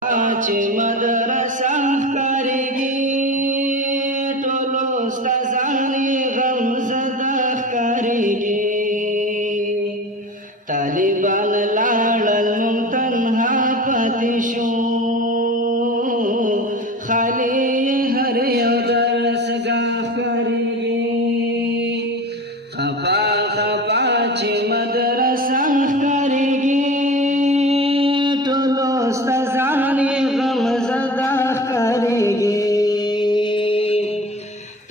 چې مدرسه ښکارېږي ټولو استادان یې غمزده ښکارېږي طالبان لاړل موږ تنها پاتې شو خالي هر یو درسګاه ښکارېږي خفا خفا چې مدرسه ښکارېږي ټولو استادان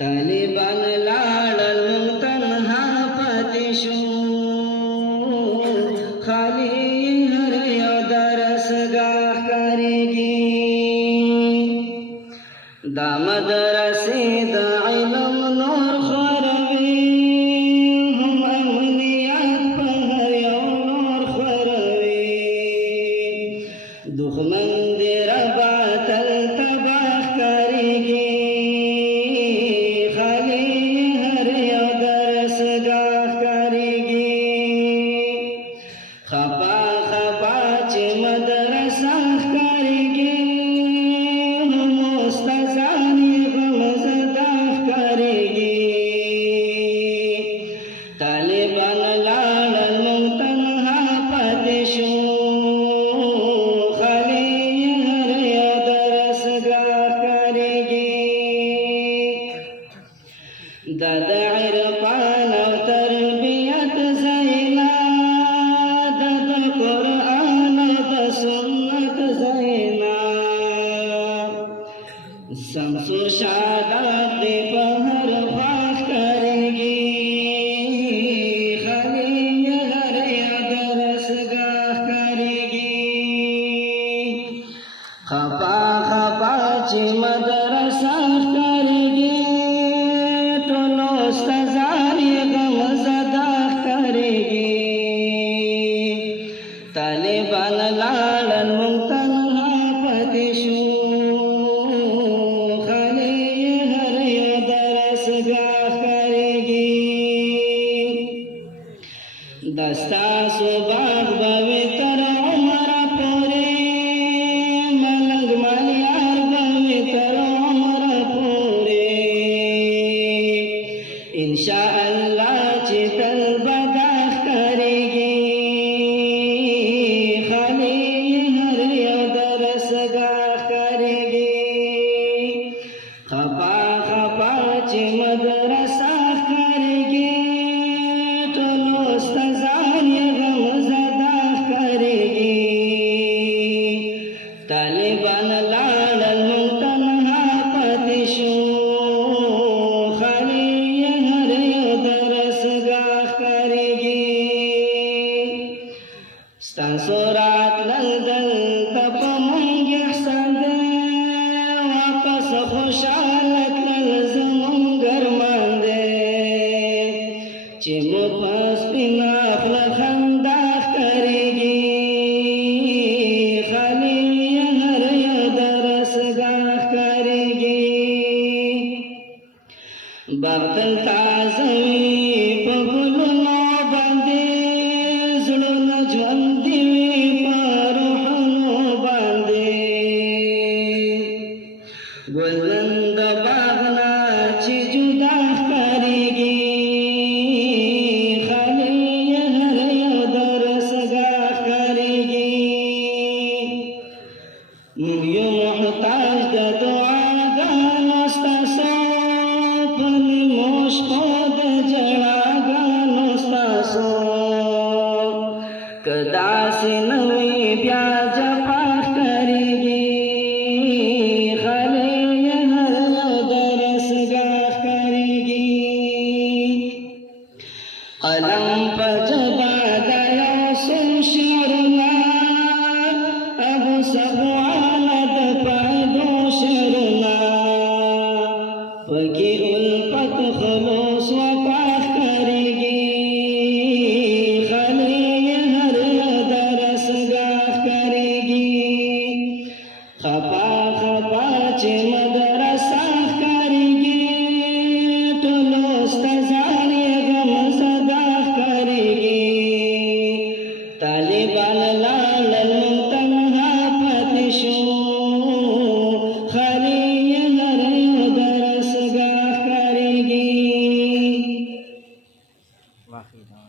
طالبان لاړل موږ تنها پاتې شو خالي هر یو درسګاه ښکارېږي دا مدرسې د علم نور خوروي هم امنیت په هر یو نور خوروي دښمن دې ربا تل تباه ښکارېږي خفا خفا چې مدرسه ښکارېږي هم استادان یې غمزده ښکارېږي طالبان لاړل موږ تنها پاتې شو خالي هر یو درسګاه ښکارېږي دا د عرفان او تربیت ځایونه شمسو شاداب دې په هر خوا ښکارېږي خالي هر یو درسګاه ښکارېږي خفا خفا چې مدرسه ښکارېږي ټولو استادان یې غمزده ښکارېږي طالبان لاړل موږ تنها پاتې شو دستاسو باغ به تر عمره پورې ملنګ مالیار به تر عمره پورې انشاء الله چې تل به دا ښکارېږي خالي هر یو درسګاه ښکارېږي خفا خفا چې مدرسه ښکارېږي استادان یې غمزده ښکارېږي طالبان لاړل موږ تنها پاتې شو خالي هر یو درسګاه ښکارېږي ستاسو راتلل دلته په موږ احسان دی واپس خوشحاله تلل زموږ ارمان دی چې مو په سپینه خوله خندا ښکارېږي خالي هر یو درسګاه ښکارېږي باغ تل تازه وي په ګلونو باندې زړونه ژوندي وي په روحونو باندې ګلان د باغ نه چې جدا ښکارېږي موږ یو محتاج د دعاګانو ستاسو په نیمو شپو د ژړاګانو ستاسو که داسې نه وي بیا جفا ښکارېږي خالي هر یو درسګاه ښکارېږي قلم په ژبه د یو څو شعرونه ابو سبوانه د پایدو شعرونه پکې الفت خلوص وفا ښکارېږي خالي هر یو درسګاه ښکارېږي خفا خفا چې مدرسه ښکارېږي ټولو استادان یې غمزده ښکارېږي طالبان لاړل موږ تنها پاتې شو واخلي دا